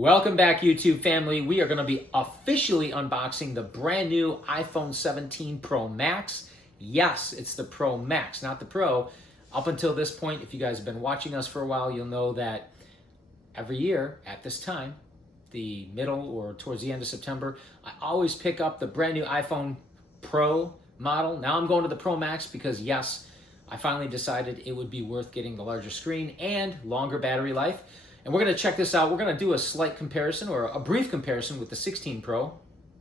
Welcome back, YouTube family. We are going to be officially unboxing the brand new iPhone 17 Pro Max. Yes, it's the Pro Max, not the Pro. Up until this point, if you guys have been watching us for a while, you'll know that every year at this time, the middle or towards the end of September, I always pick up the brand new iPhone Pro model. Now I'm going to the Pro Max because, yes, I finally decided it would be worth getting the larger screen and longer battery life. And we're going to check this out. We're going to do a slight comparison or a brief comparison with the 16 Pro,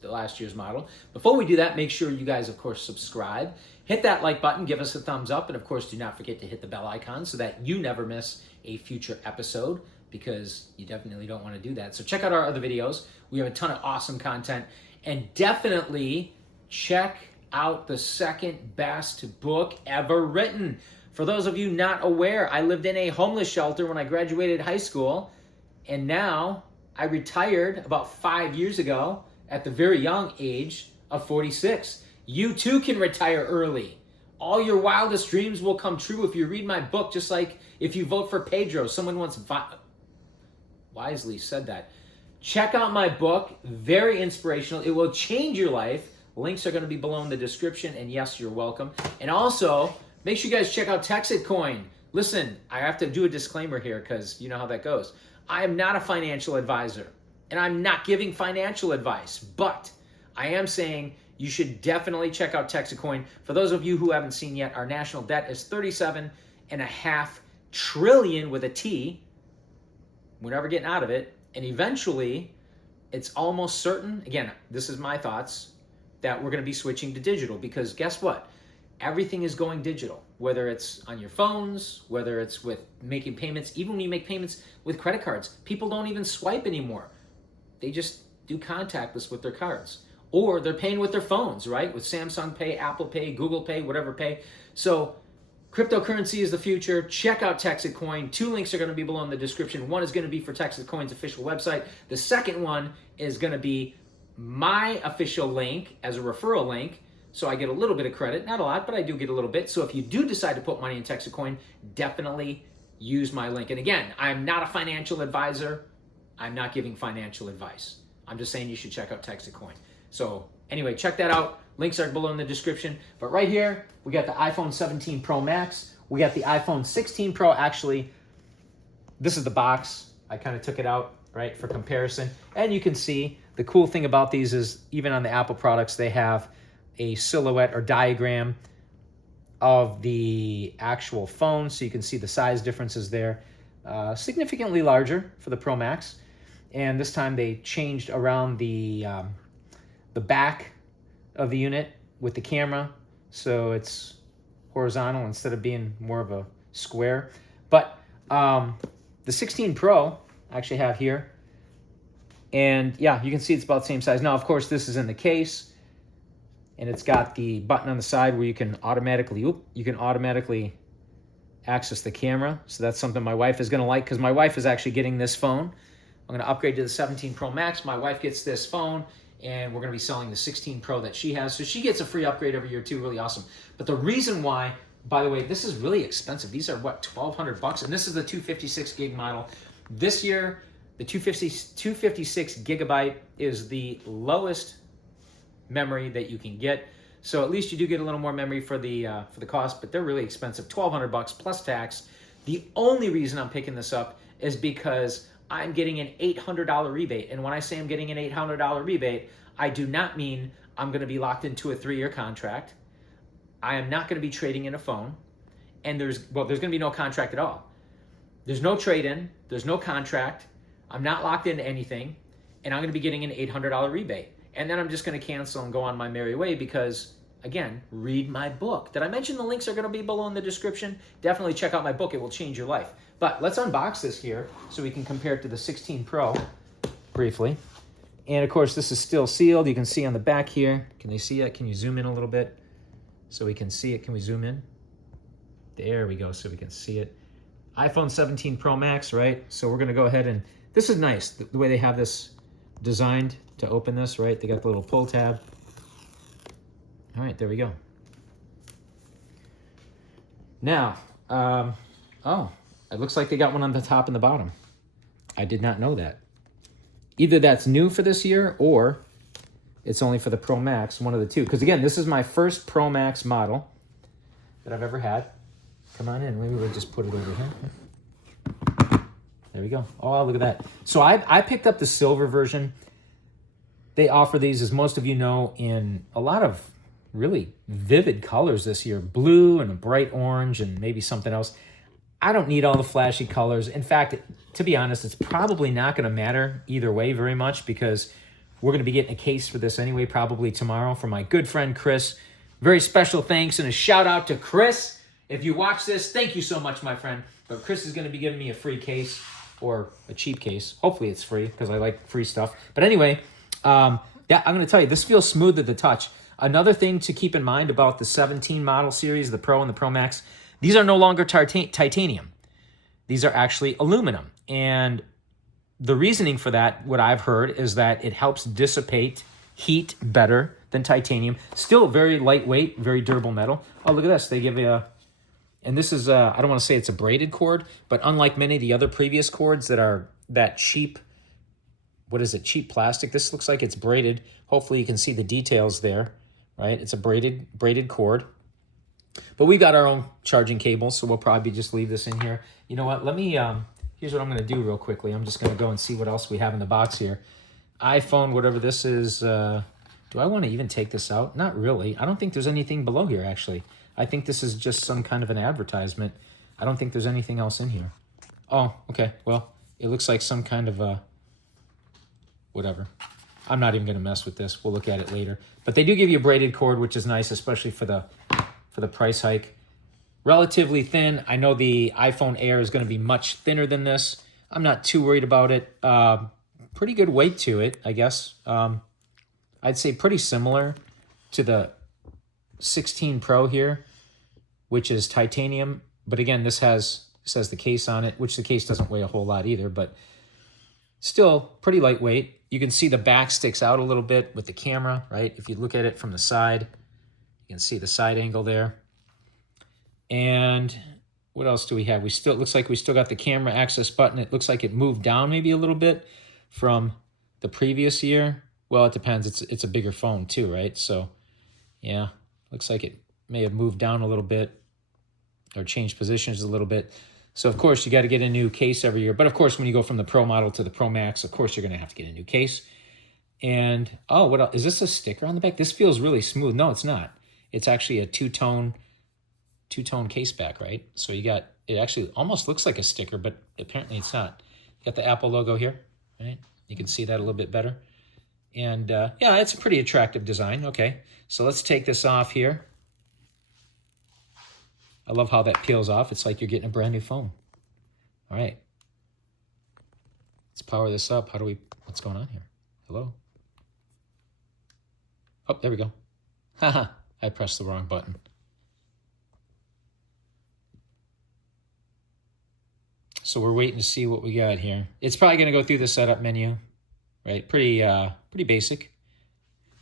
the last year's model. Before we do that, make sure you guys, of course, subscribe. Hit that like button, give us a thumbs up, and of course, do not forget to hit the bell icon so that you never miss a future episode, because you definitely don't want to do that. So check out our other videos. We have a ton of awesome content. And definitely check out the second best book ever written. For those of you not aware, I lived in a homeless shelter when I graduated high school, and now I retired about 5 years ago at the very young age of 46. You too can retire early. All your wildest dreams will come true if you read my book, just like if you vote for Pedro. Someone once wisely said that. Check out my book, very inspirational. It will change your life. Links are going to be below in the description, and yes, you're welcome. And also, make sure you guys check out TEXITcoin. Listen, I have to do a disclaimer here because you know how that goes. I am not a financial advisor, and I'm not giving financial advice, but I am saying you should definitely check out TEXITcoin. For those of you who haven't seen yet, our national debt is $37.5 trillion with a T. We're never getting out of it. And eventually, it's almost certain, again, this is my thoughts, that we're going to be switching to digital, because guess what? Everything is going digital, whether it's on your phones, whether it's with making payments. Even when you make payments with credit cards, people don't even swipe anymore. They just do contactless with their cards. Or they're paying with their phones, right? With Samsung Pay, Apple Pay, Google Pay, whatever Pay. So cryptocurrency is the future. Check out TEXITcoin. 2 links are going to be below in the description. One is going to be for TEXITcoin's official website. The second one is going to be my official link as a referral link. So I get a little bit of credit, not a lot, but I do get a little bit. So if you do decide to put money in TEXITcoin, definitely use my link. And again, I'm not a financial advisor. I'm not giving financial advice. I'm just saying you should check out TEXITcoin. So anyway, check that out. Links are below in the description. But right here, we got the iPhone 17 Pro Max. We got the iPhone 16 Pro. Actually, this is the box. I kind of took it out, right, for comparison. And you can see the cool thing about these is even on the Apple products, they have a silhouette or diagram of the actual phone, so you can see the size differences there. Significantly larger for the Pro Max, and this time they changed around the back of the unit with the camera, so it's horizontal instead of being more of a square. But the 16 Pro I actually have here, and yeah, you can see it's about the same size. Now, of course, this is in the case. And it's got the button on the side where you can automatically access the camera. So that's something my wife is going to like, because my wife is actually getting this phone. I'm going to upgrade to the 17 Pro Max. My wife gets this phone, and we're going to be selling the 16 Pro that she has. So she gets a free upgrade every year too. Really awesome. But the reason why, by the way, this is really expensive. These are what, $1,200, and this is the 256 gig model. This year, the 256 gigabyte is the lowest memory that you can get, so at least you do get a little more memory for the cost, but they're really expensive, $1,200 plus tax. The only reason I'm picking this up is because I'm getting an $800 rebate, and when I say I'm getting an $800 rebate, I do not mean I'm going to be locked into a 3-year contract. I am not going to be trading in a phone, and there's going to be no contract at all. There's no trade-in, there's no contract. I'm not locked into anything, and I'm going to be getting an $800 rebate. And then I'm just going to cancel and go on my merry way because, again, read my book. Did I mention the links are going to be below in the description? Definitely check out my book. It will change your life. But let's unbox this here so we can compare it to the 16 Pro briefly. And, of course, this is still sealed. You can see on the back here. Can they see it? Can you zoom in a little bit so we can see it? Can we zoom in? There we go, so we can see it. iPhone 17 Pro Max, right? So we're going to go ahead and this is nice, the way they have this designed to open this, right? They got the little pull tab. All right, there we go. Now, oh, it looks like they got one on the top and the bottom. I did not know that. Either that's new for this year or it's only for the Pro Max, one of the two. Because again, this is my first Pro Max model that I've ever had. Come on in. Maybe we'll just put it over here. There we go. Oh, look at that. So I picked up the silver version. They offer these, as most of you know, in a lot of really vivid colors this year. Blue and a bright orange and maybe something else. I don't need all the flashy colors. In fact, to be honest, it's probably not going to matter either way very much because we're going to be getting a case for this anyway, probably tomorrow, from my good friend Chris. Very special thanks and a shout out to Chris. If you watch this, thank you so much, my friend. But Chris is going to be giving me a free case or a cheap case. Hopefully it's free because I like free stuff. But anyway, I'm going to tell you, this feels smooth at the touch. Another thing to keep in mind about the 17 model series, the Pro and the Pro Max, these are no longer titanium. These are actually aluminum. And the reasoning for that, what I've heard, is that it helps dissipate heat better than titanium. Still very lightweight, very durable metal. Oh, look at this. They give you a... And this is, I don't want to say it's a braided cord, but unlike many of the other previous cords that are that cheap, what is it, cheap plastic, this looks like it's braided. Hopefully you can see the details there, right? It's a braided cord. But we've got our own charging cable, so we'll probably just leave this in here. You know what, let me, here's what I'm going to do real quickly. I'm just going to go and see what else we have in the box here. iPhone, whatever this is, do I want to even take this out? Not really. I don't think there's anything below here, actually. I think this is just some kind of an advertisement. I don't think there's anything else in here. Oh, okay. Well, it looks like some kind of a... whatever. I'm not even going to mess with this. We'll look at it later. But they do give you a braided cord, which is nice, especially for the price hike. Relatively thin. I know the iPhone Air is going to be much thinner than this. I'm not too worried about it. Pretty good weight to it, I guess. I'd say pretty similar to the 16 Pro here, which is titanium. But again, this says the case on it, which the case doesn't weigh a whole lot either, but still pretty lightweight. You can see the back sticks out a little bit with the camera, right? If you look at it from the side, you can see the side angle there. And what else do we have? It looks like we still got the camera access button. It looks like it moved down maybe a little bit from the previous year. Well, it depends. It's a bigger phone too, right? So yeah, looks like it may have moved down a little bit or changed positions a little bit. So of course you got to get a new case every year. But of course, when you go from the Pro model to the Pro Max, of course you're going to have to get a new case. And oh, what else? Is this a sticker on the back? This feels really smooth. No, it's not. It's actually a two-tone case back, right? So you got, it actually almost looks like a sticker, but apparently it's not. You got the Apple logo here, right? You can see that a little bit better. And yeah, it's a pretty attractive design. Okay, so let's take this off here. I love how that peels off. It's like you're getting a brand new phone. All right. Let's power this up. What's going on here? Hello? Oh, there we go. Haha, I pressed the wrong button. So we're waiting to see what we got here. It's probably going to go through the setup menu, right? Pretty basic.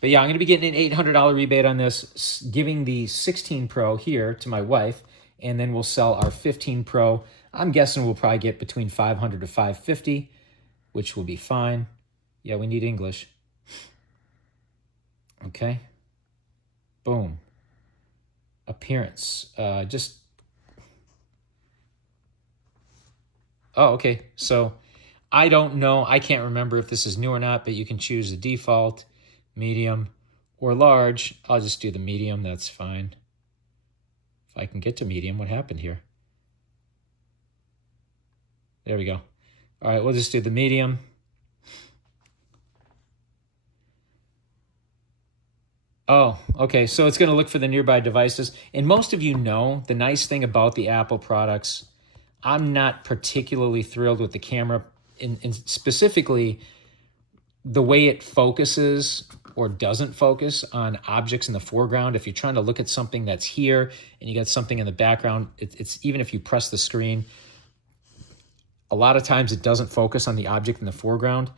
But yeah, I'm going to be getting an $800 rebate on this, giving the 16 Pro here to my wife, and then we'll sell our 15 Pro. I'm guessing we'll probably get between $500 to $550, which will be fine. Yeah, we need English. Okay. Boom. Appearance. Oh, okay. So I don't know. I can't remember if this is new or not, but you can choose the default, medium, or large. I'll just do the medium. That's fine. If I can get to medium, what happened here? There we go. All right, we'll just do the medium. Oh, okay. So it's going to look for the nearby devices. And most of you know the nice thing about the Apple products, I'm not particularly thrilled with the camera, and specifically the way it focuses or doesn't focus on objects in the foreground. If you're trying to look at something that's here and you got something in the background, it's even if you press the screen, a lot of times it doesn't focus on the object in the foreground.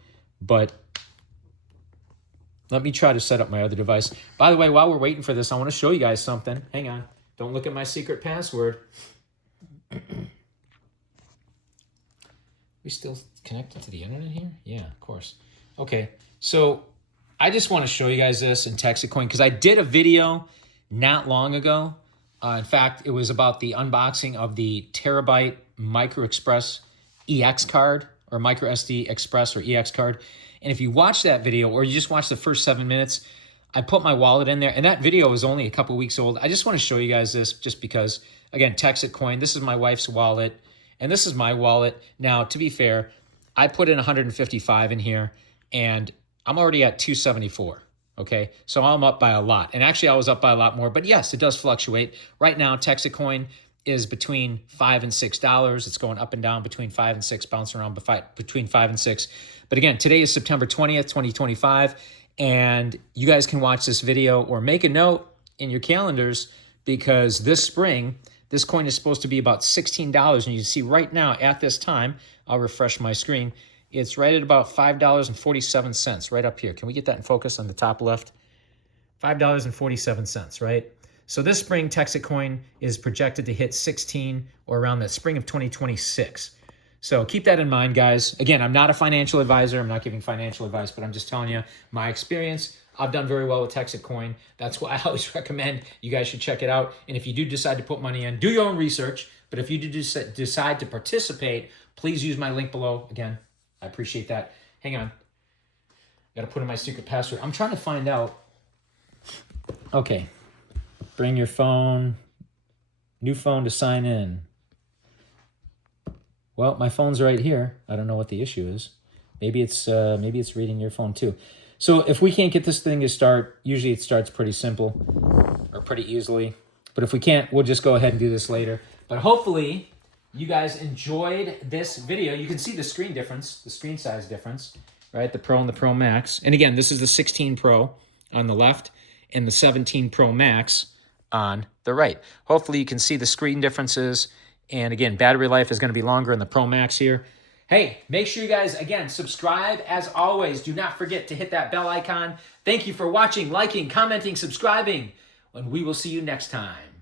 But let me try to set up my other device. By the way, while we're waiting for this, I want to show you guys something. Hang on. Don't look at my secret password. We still connected to the internet here? Yeah, of course. Okay, so I just want to show you guys this in TEXITcoin because I did a video not long ago. In fact, it was about the unboxing of the Terabyte Micro Express EX card, or Micro SD Express or EX card. And if you watch that video, or you just watch the first 7 minutes, I put my wallet in there, and that video is only a couple weeks old. I just want to show you guys this just because, again, TEXITcoin, this is my wife's wallet, and this is my wallet. Now, to be fair, I put in 155 in here, and I'm already at 274. Okay, so I'm up by a lot. And actually, I was up by a lot more. But yes, it does fluctuate. Right now, TEXITcoin is between $5 and $6. It's going up and down between 5 and 6, bouncing around between 5 and 6. But again, today is September 20th, 2025. And you guys can watch this video or make a note in your calendars because this spring, this coin is supposed to be about $16. And you see right now at this time, I'll refresh my screen. It's right at about $5.47, right up here. Can we get that in focus on the top left? $5.47, right? So this spring, TEXITcoin is projected to hit 16 or around the spring of 2026. So keep that in mind, guys. Again, I'm not a financial advisor. I'm not giving financial advice, but I'm just telling you my experience. I've done very well with TEXITcoin. That's why I always recommend you guys should check it out. And if you do decide to put money in, do your own research. But if you do decide to participate, please use my link below. Again, I appreciate that. Hang on. Got to put in my secret password. I'm trying to find out. Okay. Bring your phone. New phone to sign in. Well, my phone's right here. I don't know what the issue is. Maybe it's reading your phone too. So if we can't get this thing to start, usually it starts pretty simple or pretty easily. But if we can't, we'll just go ahead and do this later. But hopefully you guys enjoyed this video. You can see the screen difference, the screen size difference, right? The Pro and the Pro Max. And again, this is the 16 Pro on the left and the 17 Pro Max on the right. Hopefully you can see the screen differences. And again, battery life is going to be longer in the Pro Max here. Hey, make sure you guys, again, subscribe. As always, do not forget to hit that bell icon. Thank you for watching, liking, commenting, subscribing, and we will see you next time.